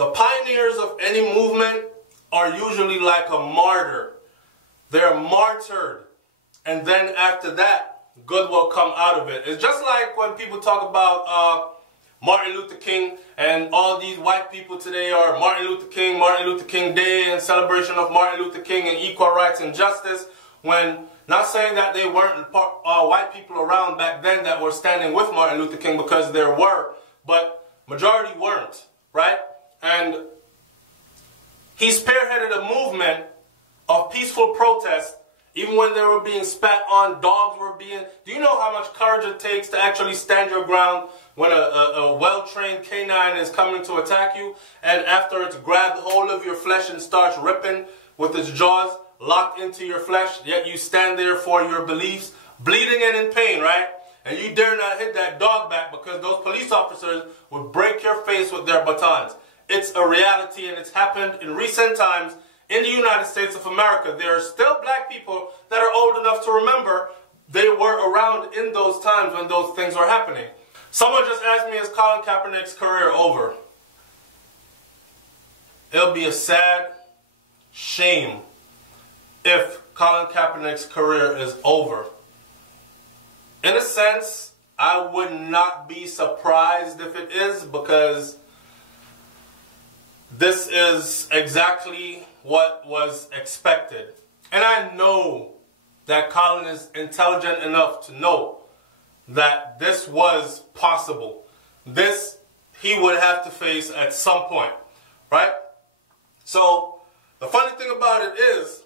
The pioneers of any movement are usually like a martyr. They're martyred. And then after that, good will come out of it. It's just like when people talk about Martin Luther King, and all these white people today are Martin Luther King Day, and celebration of Martin Luther King and equal rights and justice, when not saying that they weren't white people around back then that were standing with Martin Luther King, because there were, but majority weren't, right? And he spearheaded a movement of peaceful protest, even when they were being spat on, dogs were being... Do you know how much courage it takes to actually stand your ground when a well-trained canine is coming to attack you, and after it's grabbed hold of your flesh and starts ripping with its jaws locked into your flesh, yet you stand there for your beliefs, bleeding and in pain, right? And you dare not hit that dog back because those police officers would break your face with their batons. It's a reality, and it's happened in recent times in the United States of America. There are still black people that are old enough to remember they were around in those times when those things were happening. Someone just asked me, is Colin Kaepernick's career over? It'll be a sad shame if Colin Kaepernick's career is over. In a sense, I would not be surprised if it is, because this is exactly what was expected. And I know that Colin is intelligent enough to know that this was possible. This he would have to face at some point, right? So the funny thing about it is,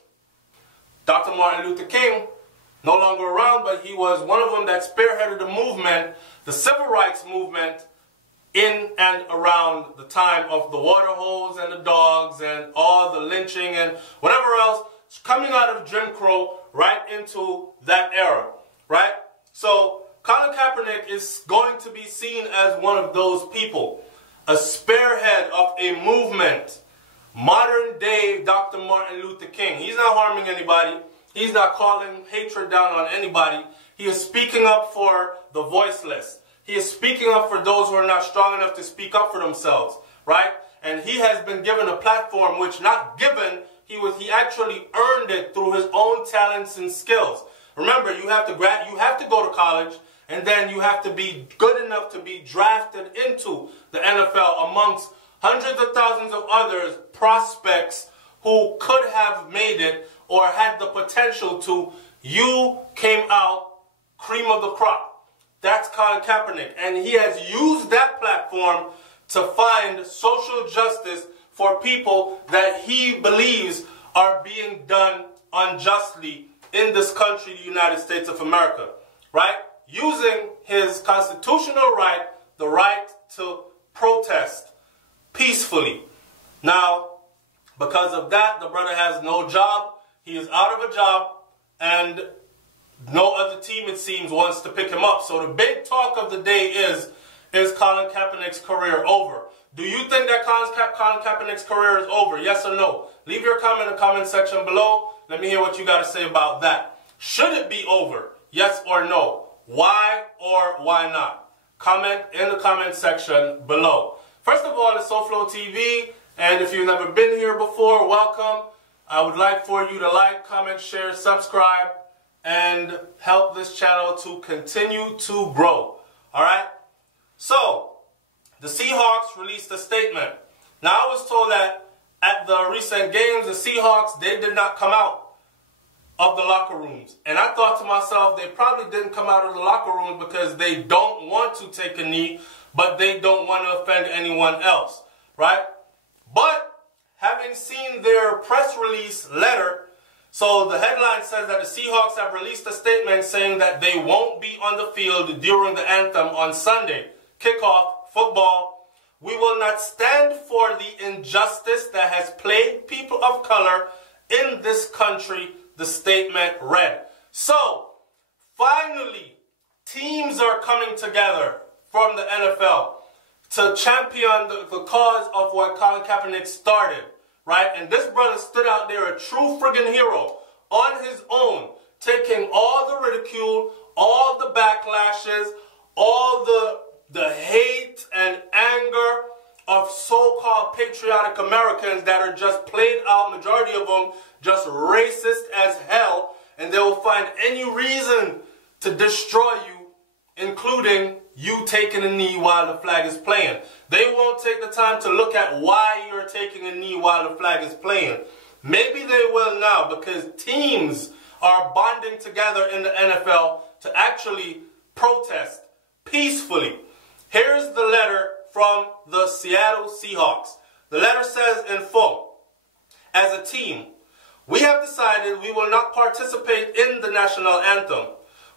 Dr. Martin Luther King, no longer around, but he was one of them that spearheaded the movement, the civil rights movement, in and around the time of the water holes and the dogs and all the lynching and whatever else, coming out of Jim Crow right into that era, right? So Colin Kaepernick is going to be seen as one of those people, a spearhead of a movement, modern day Dr. Martin Luther King. He's not harming anybody. He's not calling hatred down on anybody. He is speaking up for the voiceless. He is speaking up for those who are not strong enough to speak up for themselves, right? And he has been given a platform, which not given, he actually earned it through his own talents and skills. Remember, you have to go to college, and then you have to be good enough to be drafted into the NFL amongst hundreds of thousands of others, prospects who could have made it or had the potential to. You came out cream of the crop. That's Colin Kaepernick. And he has used that platform to find social justice for people that he believes are being done unjustly in this country, the United States of America, right? Using his constitutional right, the right to protest peacefully. Now, because of that, the brother has no job. He is out of a job, and no other team, it seems, wants to pick him up. So the big talk of the day is Colin Kaepernick's career over? Do you think that Colin Kaepernick's career is over? Yes or no? Leave your comment in the comment section below. Let me hear what you got to say about that. Should it be over? Yes or no? Why or why not? Comment in the comment section below. First of all, it's SoFlo TV, and if you've never been here before, welcome. I would like for you to like, comment, share, subscribe, and help this channel to continue to grow. Alright? So, the Seahawks released a statement. Now, I was told that at the recent games, the Seahawks, they did not come out of the locker rooms. And I thought to myself, they probably didn't come out of the locker rooms because they don't want to take a knee, but they don't want to offend anyone else. Right? But, having seen their press release letter, so the headline says that the Seahawks have released a statement saying that they won't be on the field during the anthem on Sunday. Kickoff, football. We will not stand for the injustice that has plagued people of color in this country, the statement read. So, finally, teams are coming together from the NFL to champion the cause of what Colin Kaepernick started. Right? And this brother stood out there, a true friggin' hero, on his own, taking all the ridicule, all the backlashes, all the hate and anger, of so-called patriotic Americans that are just plain out, majority of them, just racist as hell, and they will find any reason to destroy you, including you taking a knee while the flag is playing. They won't take the time to look at why you're taking a knee while the flag is playing. Maybe they will now, because teams are bonding together in the NFL to actually protest peacefully. Here's the letter from the Seattle Seahawks. The letter says in full, as a team, we have decided we will not participate in the national anthem.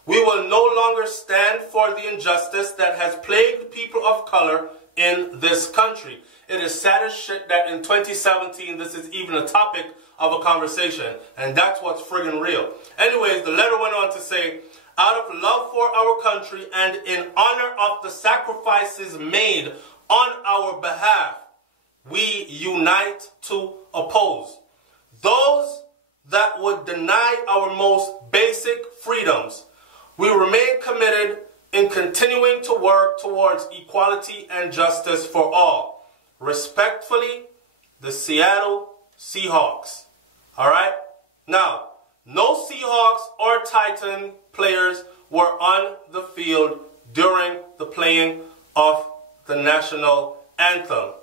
We will no longer stand for the injustice that has plagued people of color in this country. It is sad as shit that in 2017 this is even a topic of a conversation, and that's what's friggin' real. Anyways, the letter went on to say, out of love for our country and in honor of the sacrifices made on our behalf, we unite to oppose those that would deny our most basic freedoms. We remain committed in continuing to work towards equality and justice for all. Respectfully, the Seattle Seahawks. All right? Now, no Seahawks or Titan players were on the field during the playing of the national anthem.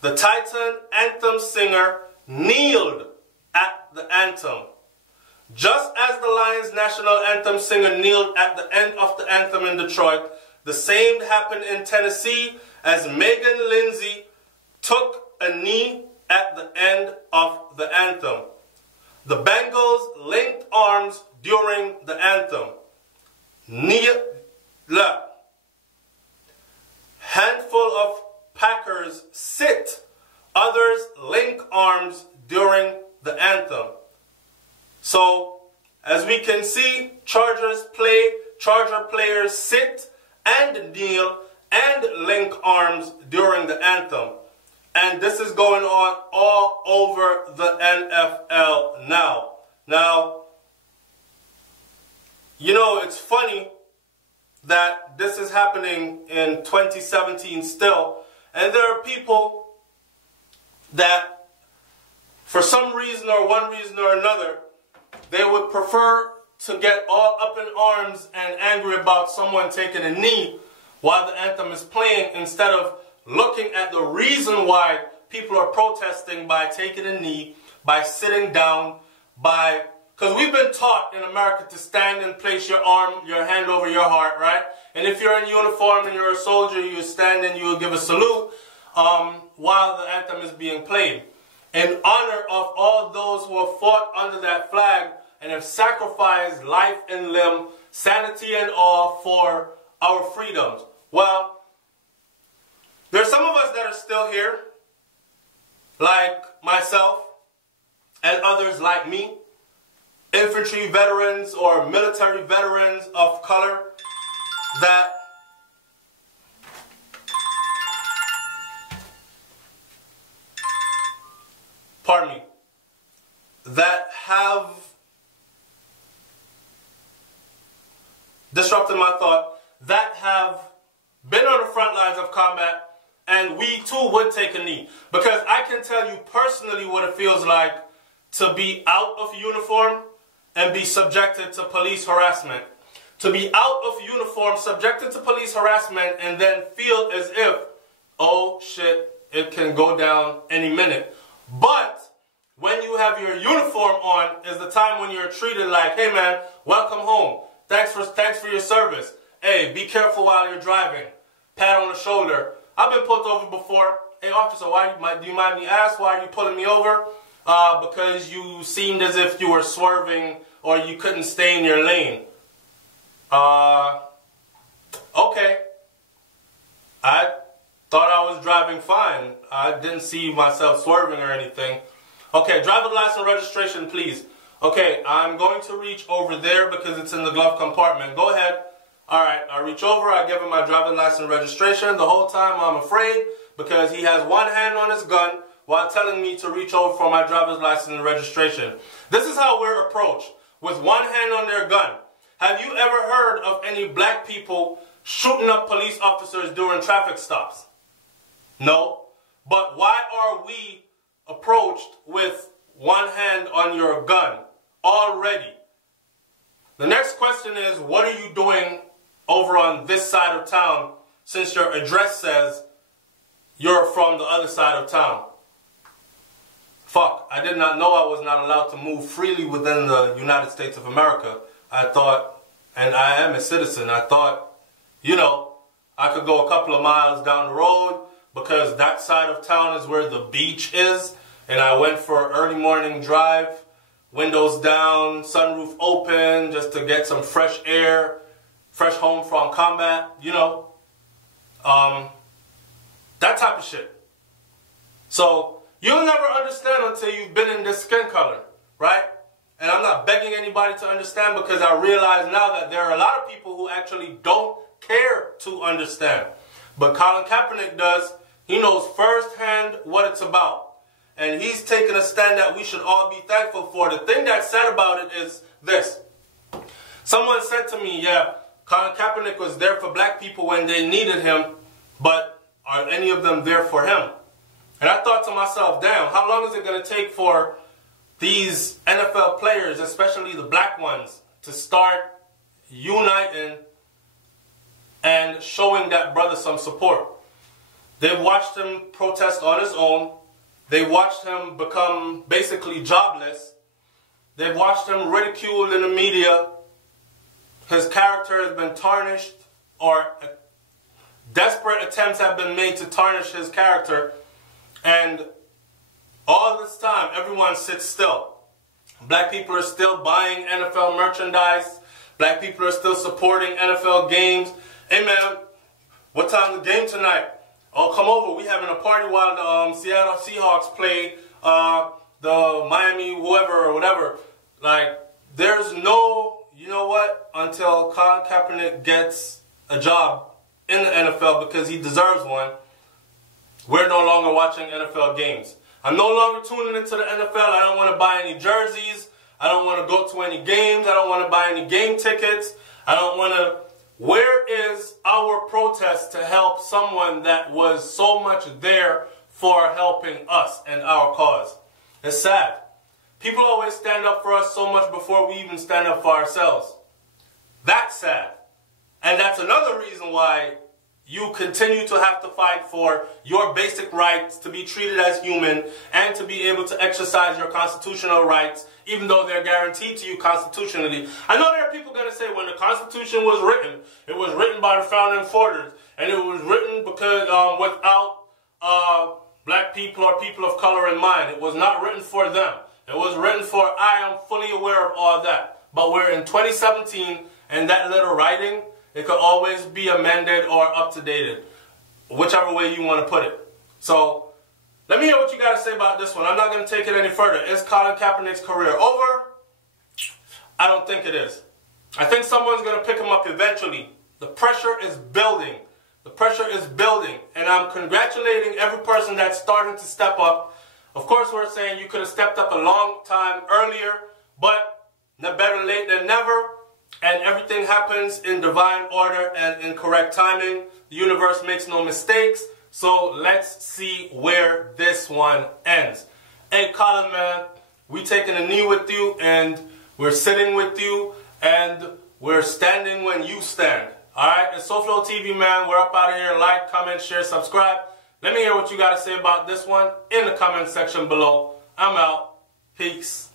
The Titan anthem singer kneeled at the anthem. Just as the Lions national anthem singer kneeled at the end of the anthem in Detroit, the same happened in Tennessee as Megan Lindsay took a knee at the end of the anthem. The Bengals linked arms during the anthem. Handful of Packers sit. Others link arms during the anthem. So, as we can see, Charger players sit and kneel and link arms during the anthem. And this is going on all over the NFL now. Now, you know, it's funny that this is happening in 2017 still. And there are people that, for some reason or one reason or another, they would prefer to get all up in arms and angry about someone taking a knee while the anthem is playing, instead of looking at the reason why people are protesting by taking a knee, by sitting down, because we've been taught in America to stand and place your arm, your hand over your heart, right? And if you're in uniform and you're a soldier, you stand and you give a salute while the anthem is being played. In honor of all those who have fought under that flag and have sacrificed life and limb, sanity and all for our freedoms. Well, there are some of us that are still here, like myself and others like me, infantry veterans or military veterans of color that have disrupted my thought, that have been on the front lines of combat, and we too would take a knee. Because I can tell you personally what it feels like to be out of uniform and be subjected to police harassment. To be out of uniform, subjected to police harassment, and then feel as if, oh shit, it can go down any minute. But when you have your uniform on is the time when you're treated like, hey man, welcome home. Thanks for your service. Hey, be careful while you're driving. Pat on the shoulder. I've been pulled over before. Hey officer, do you mind me ask why are you pulling me over? Because you seemed as if you were swerving or you couldn't stay in your lane. Okay. I thought I was driving fine. I didn't see myself swerving or anything. Okay, driver's license registration, please. Okay, I'm going to reach over there because it's in the glove compartment. Go ahead. Alright, I reach over, I give him my driver's license registration. The whole time I'm afraid because he has one hand on his gun while telling me to reach over for my driver's license and registration. This is how we're approached, with one hand on their gun. Have you ever heard of any black people shooting up police officers during traffic stops? No. But why are we approached with one hand on your gun already? The next question is, what are you doing over on this side of town since your address says you're from the other side of town? Fuck, I did not know I was not allowed to move freely within the United States of America. I thought, and I am a citizen, I thought, you know, I could go a couple of miles down the road because that side of town is where the beach is. And I went for an early morning drive, windows down, sunroof open, just to get some fresh air, fresh home from combat, you know. That type of shit. So, you'll never understand until you've been in this skin color, right? And I'm not begging anybody to understand because I realize now that there are a lot of people who actually don't care to understand. But Colin Kaepernick does. He knows firsthand what it's about. And he's taken a stand that we should all be thankful for. The thing that's sad about it is this. Someone said to me, yeah, Colin Kaepernick was there for black people when they needed him, but are any of them there for him? And I thought to myself, damn, how long is it going to take for these NFL players, especially the black ones, to start uniting and showing that brother some support? They've watched him protest on his own. They watched him become basically jobless. They've watched him ridiculed in the media. His character has been tarnished, or desperate attempts have been made to tarnish his character. And all this time, everyone sits still. Black people are still buying NFL merchandise. Black people are still supporting NFL games. Hey man, what time's the game tonight? Oh, come over. We having a party while the Seattle Seahawks play the Miami whoever or whatever. Like, there's no, you know what, until Colin Kaepernick gets a job in the NFL because he deserves one, we're no longer watching NFL games. I'm no longer tuning into the NFL. I don't want to buy any jerseys. I don't want to go to any games. I don't want to buy any game tickets. I don't want to... Where is our protest to help someone that was so much there for helping us and our cause? It's sad. People always stand up for us so much before we even stand up for ourselves. That's sad. And that's another reason why you continue to have to fight for your basic rights to be treated as human and to be able to exercise your constitutional rights, even though they're guaranteed to you constitutionally. I know there are people going to say when the Constitution was written, it was written by the founding fathers, and it was written because without black people or people of color in mind. It was not written for them. It was written for, I am fully aware of all that. But we're in 2017, and that little writing, it could always be amended or up-to-dated, whichever way you want to put it. So, let me hear what you got to say about this one. I'm not going to take it any further. Is Colin Kaepernick's career over? I don't think it is. I think someone's going to pick him up eventually. The pressure is building. The pressure is building. And I'm congratulating every person that's starting to step up. Of course, we're saying you could have stepped up a long time earlier, but better late than never. And everything happens in divine order and in correct timing. The universe makes no mistakes. So let's see where this one ends. Hey, Colin, man, we taking a knee with you, and we're sitting with you, and we're standing when you stand. All right? It's SoFlo TV, man. We're up out of here. Like, comment, share, subscribe. Let me hear what you got to say about this one in the comment section below. I'm out. Peace.